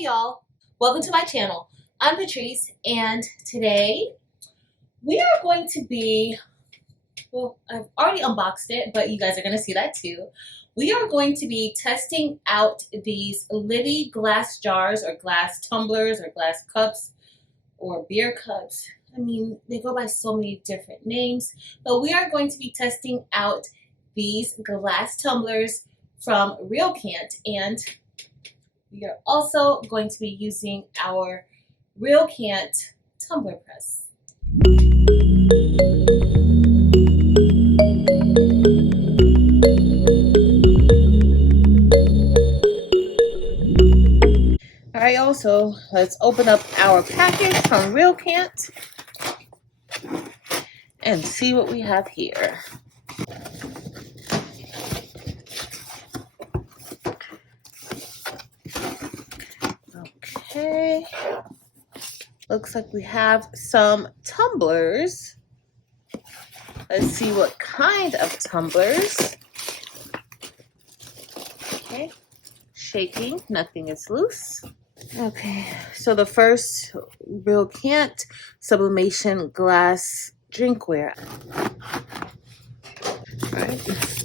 Hey y'all, welcome to my channel. I'm Patrice, and today we are going to be, well, I've already unboxed it, but you guys are going to see that too. We are going to be testing out these LIBBEY glass jars or glass tumblers or glass cups or beer cups. I mean, they go by so many different names, but we are going to be testing out these glass tumblers from REALKANT, and we are also going to be using our REALKANT tumbler press. All right, also, let's open up our package from REALKANT and see what we have here. Okay, looks like we have some tumblers. Let's see what kind of tumblers. Okay, shaking, nothing is loose. Okay, so the first REALKANT sublimation glass drinkware. All right.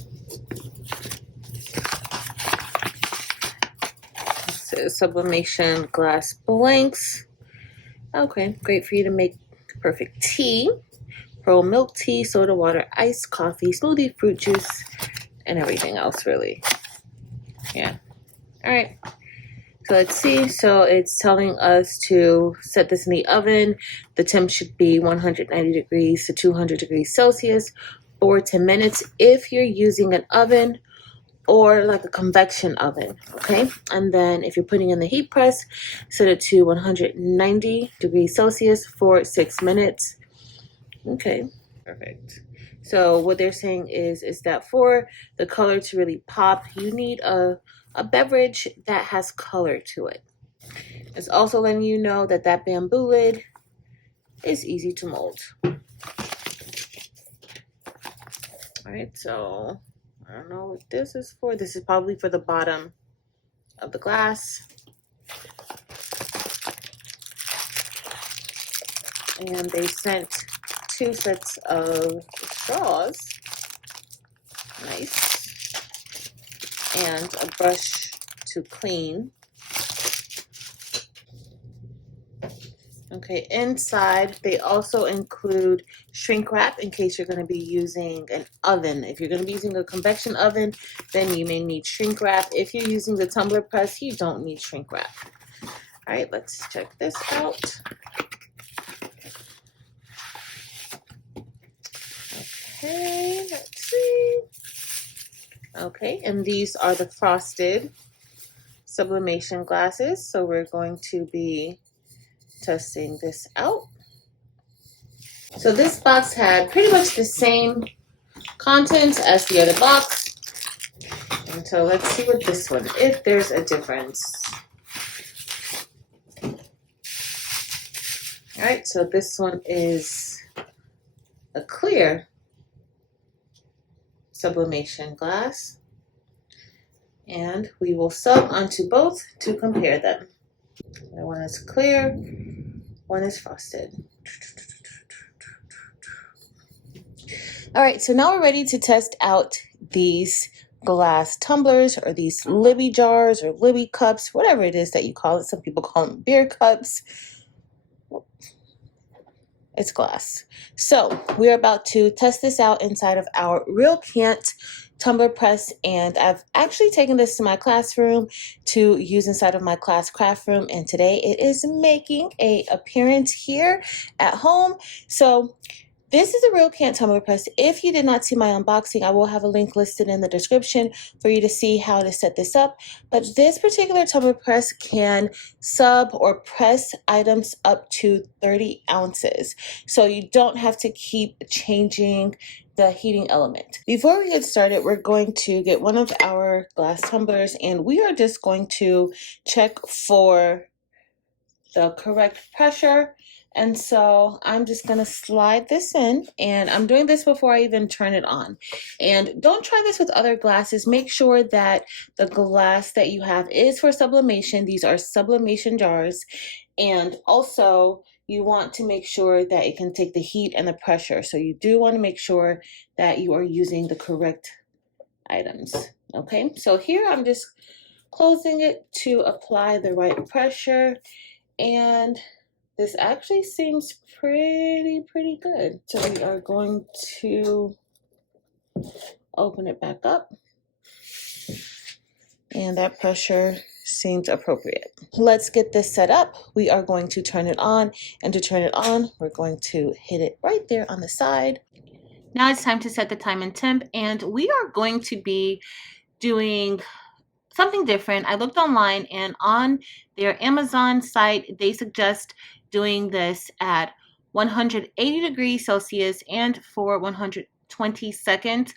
So sublimation glass blanks. Okay, great for you to make perfect tea, pearl milk tea, soda water, iced coffee, smoothie, fruit juice, and everything else really. Yeah. All right. So let's see. So it's telling us to set this in the oven. The temp should be 190 degrees to 200 degrees Celsius for 10 minutes if you're using an oven or like a convection oven, okay? And then if you're putting in the heat press, set it to 190 degrees Celsius for 6 minutes. Okay, perfect. So what they're saying is that for the color to really pop, you need a beverage that has color to it. It's also letting you know that that bamboo lid is easy to mold. All right, so I don't know what this is for. This is probably for the bottom of the glass. And they sent 2 sets of straws. Nice. And a brush to clean. Okay, inside they also include shrink wrap in case you're going to be using an oven. If you're going to be using a convection oven, then you may need shrink wrap. If you're using the tumbler press, you don't need shrink wrap. All right, let's check this out. Okay, let's see. Okay, and these are the frosted sublimation glasses. So we're going to be testing this out. So this box had pretty much the same contents as the other box. And so let's see what this one, if there's a difference. All right, so this one is a clear sublimation glass. And we will sub onto both to compare them. One is clear, one is frosted. All right, so now we're ready to test out these glass tumblers or these LIBBEY jars or LIBBEY cups, whatever it is that you call it. Some people call them beer cups. It's glass. So we're about to test this out inside of our REALKANT tumbler press, and I've actually taken this to my classroom to use inside of my class craft room, and today it is making an appearance here at home. So this is a REALKANT tumbler press. If you did not see my unboxing, I will have a link listed in the description for you to see how to set this up. But this particular tumbler press can sub or press items up to 30 ounces. So you don't have to keep changing the heating element. Before we get started, we're going to get one of our glass tumblers, and we are just going to check for the correct pressure And so I'm just going to slide this in, and I'm doing this before I even turn it on. And don't try this with other glasses. Make sure that the glass that you have is for sublimation. These are sublimation jars. And also you want to make sure that it can take the heat and the pressure. So you do want to make sure that you are using the correct items. Okay, so here I'm just closing it to apply the right pressure, and this actually seems pretty good. So we are going to open it back up, and that pressure seems appropriate. Let's get this set up. We are going to turn it on, and to turn it on, we're going to hit it right there on the side. Now it's time to set the time and temp, and we are going to be doing something different. I looked online, and on their Amazon site, they suggest doing this at 180 degrees Celsius and for 120 seconds.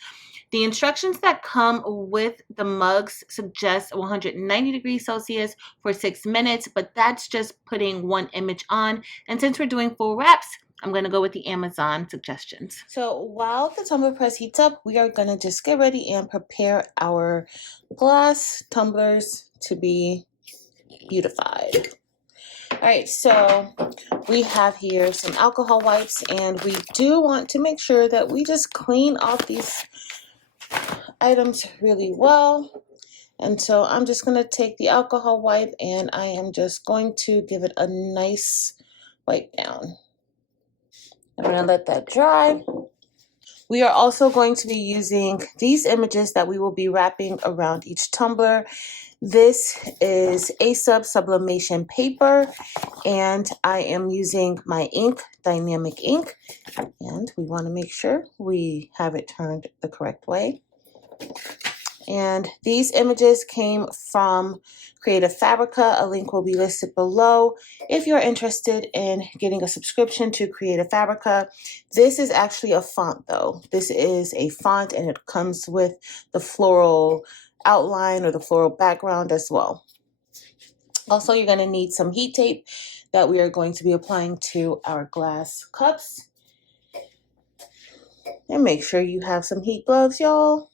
The instructions that come with the mugs suggest 190 degrees Celsius for 6 minutes, but that's just putting one image on. And since we're doing full wraps, I'm going to go with the Amazon suggestions. So while the tumbler press heats up, we are going to just get ready and prepare our glass tumblers to be beautified. All right, so we have here some alcohol wipes, and we do want to make sure that we just clean off these items really well. And so I'm just going to take the alcohol wipe, and I am just going to give it a nice wipe down. I'm going to let that dry. We are also going to be using these images that we will be wrapping around each tumbler. This is sublimation paper, and I am using my ink, dynamic ink, and we want to make sure we have it turned the correct way. And these images came from Creative Fabrica. A link will be listed below if you're interested in getting a subscription to Creative Fabrica. This is actually a font though. This is a font, and it comes with the floral outline or the floral background as well. Also, you're going to need some heat tape that we are going to be applying to our glass cups. And make sure you have some heat gloves, y'all.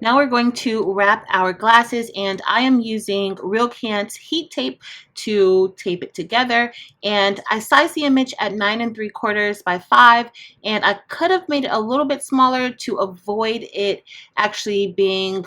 Now we're going to wrap our glasses, and I am using REALKANT heat tape to tape it together. And I sized the image at 9 3/4 by 5, and I could have made it a little bit smaller to avoid it actually being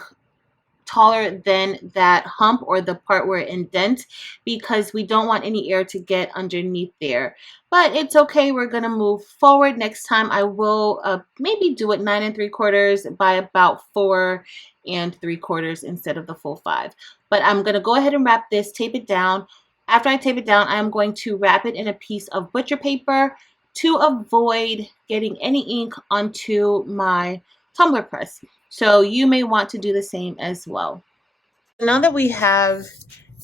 taller than that hump or the part where it indents, because we don't want any air to get underneath there. But it's okay, we're gonna move forward. Next time I will maybe do it 9 3/4 by about 4 3/4 instead of the full 5. But I'm gonna go ahead and wrap this, tape it down. After I tape it down, I'm going to wrap it in a piece of butcher paper to avoid getting any ink onto my tumbler press. So you may want to do the same as well. Now that we have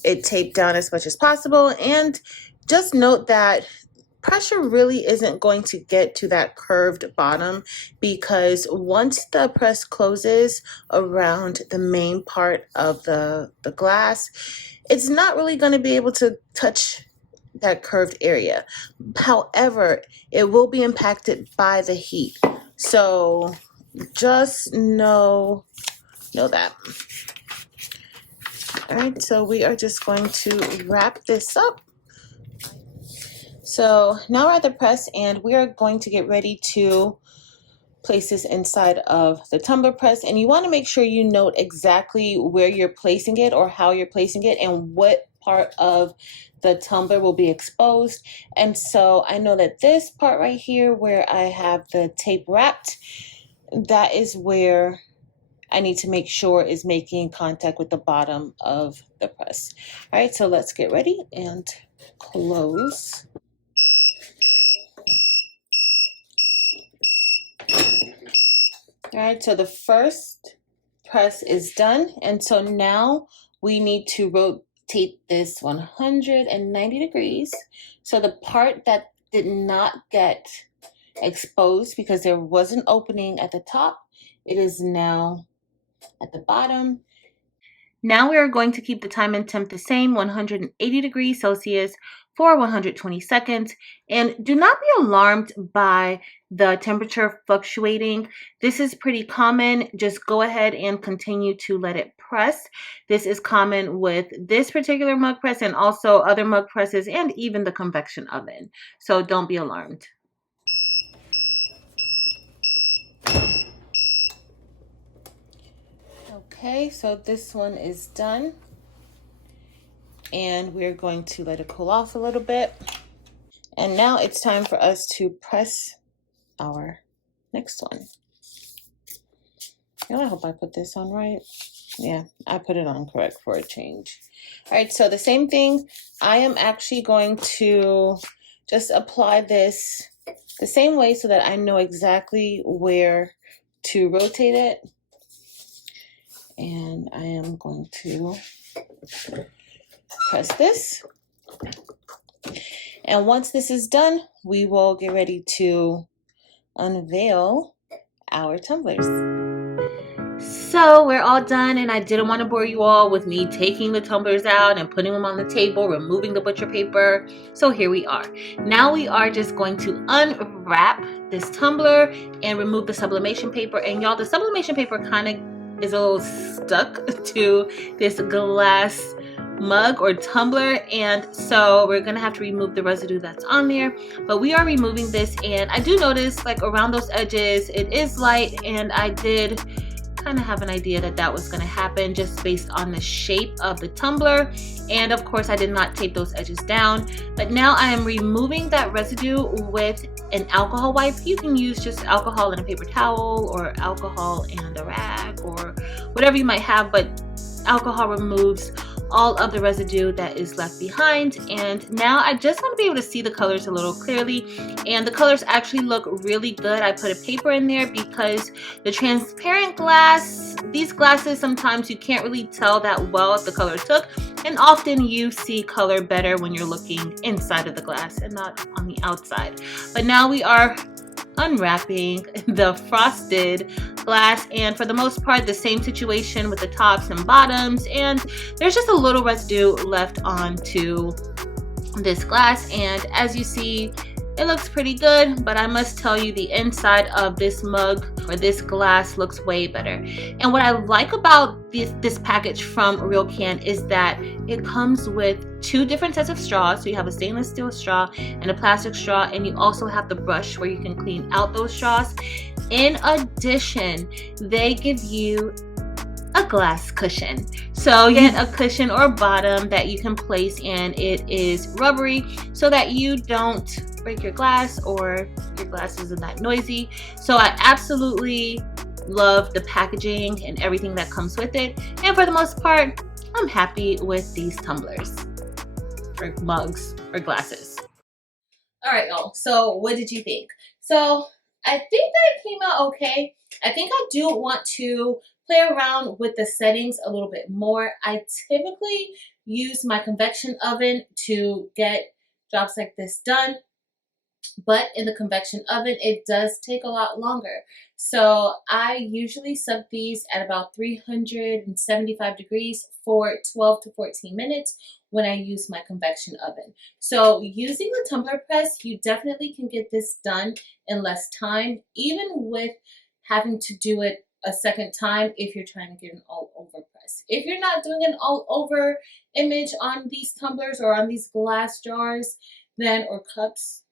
it taped down as much as possible, and just note that pressure really isn't going to get to that curved bottom, because once the press closes around the main part of the glass, it's not really going to be able to touch that curved area. However, it will be impacted by the heat. So just know that. All right, so we are just going to wrap this up. So now we're at the press, and we are going to get ready to place this inside of the tumbler press. And you want to make sure you note exactly where you're placing it or how you're placing it and what part of the tumbler will be exposed. And so I know that this part right here where I have the tape wrapped, that is where I need to make sure is making contact with the bottom of the press. All right, so let's get ready and close. All right, so the first press is done, and so now we need to rotate this 190 degrees. So the part that did not get exposed because there was an opening at the top, it is now at the bottom. Now we are going to keep the time and temp the same, 180 degrees Celsius for 120 seconds. And do not be alarmed by the temperature fluctuating. This is pretty common. Just go ahead and continue to let it press. This is common with this particular mug press and also other mug presses and even the convection oven. So don't be alarmed. Okay, so this one is done. And we're going to let it cool off a little bit. And now it's time for us to press our next one. And I hope I put this on right. Yeah, I put it on correct for a change. All right, so the same thing. I am actually going to just apply this the same way so that I know exactly where to rotate it. And I am going to press this. And once this is done, we will get ready to unveil our tumblers. So we're all done, and I didn't want to bore you all with me taking the tumblers out and putting them on the table, removing the butcher paper. So here we are. Now we are just going to unwrap this tumbler and remove the sublimation paper. And y'all, the sublimation paper kind of is a little stuck to this glass mug or tumbler, and so we're gonna have to remove the residue that's on there. But we are removing this, and I do notice like around those edges it is light, and I did kind of have an idea that that was going to happen just based on the shape of the tumbler. And of course I did not tape those edges down, but now I am removing that residue with an alcohol wipe. You can use just alcohol and a paper towel, or alcohol and a rag, or whatever you might have, but alcohol removes all of the residue that is left behind. And now I just want to be able to see the colors a little clearly, and the colors actually look really good. I put a paper in there because the transparent glass, these glasses, sometimes you can't really tell that well if the color took, and often you see color better when you're looking inside of the glass and not on the outside. But now we are unwrapping the frosted glass, and for the most part the same situation with the tops and bottoms, and there's just a little residue left onto this glass. And as you see, it looks pretty good, but I must tell you the inside of this mug or this glass looks way better. And what I like about this package from REALKANT is that it comes with 2 different sets of straws. So you have a stainless steel straw and a plastic straw, and you also have the brush where you can clean out those straws. In addition, they give you a glass cushion. So you get a cushion or bottom that you can place, and it is rubbery so that you don't break your glass or your glass isn't that noisy. So I absolutely love the packaging and everything that comes with it. And for the most part, I'm happy with these tumblers or mugs or glasses. All right, y'all. So what did you think? So I think that it came out okay. I think I do want to play around with the settings a little bit more. I typically use my convection oven to get jobs like this done, but in the convection oven it does take a lot longer. So I usually sub these at about 375 degrees for 12 to 14 minutes when I use my convection oven. So using the tumbler press, you definitely can get this done in less time, even with having to do it a second time if you're trying to get an all over press. If you're not doing an all over image on these tumblers or on these glass jars, then, or cups,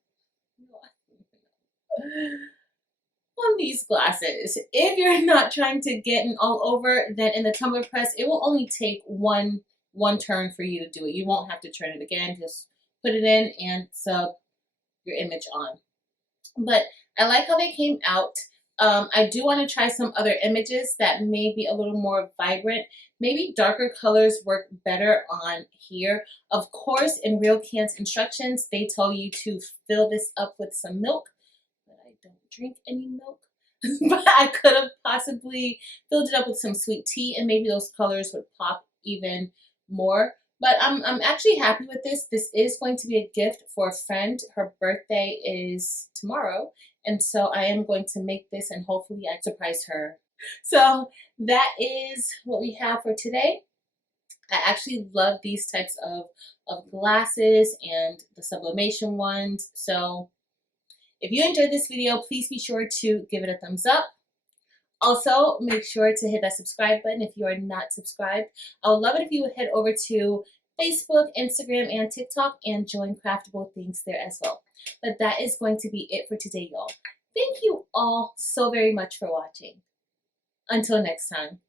on these glasses, if you're not trying to get an all over, then in the tumbler press it will only take one turn for you to do it. You won't have to turn it again. Just put it in and sub your image on. But I like how they came out. I do want to try some other images that may be a little more vibrant. Maybe darker colors work better on here. Of course, in REALKANT's instructions, they tell you to fill this up with some milk, but I don't drink any milk. But I could have possibly filled it up with some sweet tea, and maybe those colors would pop even more. But I'm actually happy with this. This is going to be a gift for a friend. Her birthday is tomorrow, and so I am going to make this, and hopefully I surprise her. So that is what we have for today. I actually love these types of glasses and the sublimation ones. So if you enjoyed this video, please be sure to give it a thumbs up. Also, make sure to hit that subscribe button if you are not subscribed. I would love it if you would head over to Facebook, Instagram, and TikTok and join Craftable Things there as well. But that is going to be it for today, y'all. Thank you all so very much for watching. Until next time.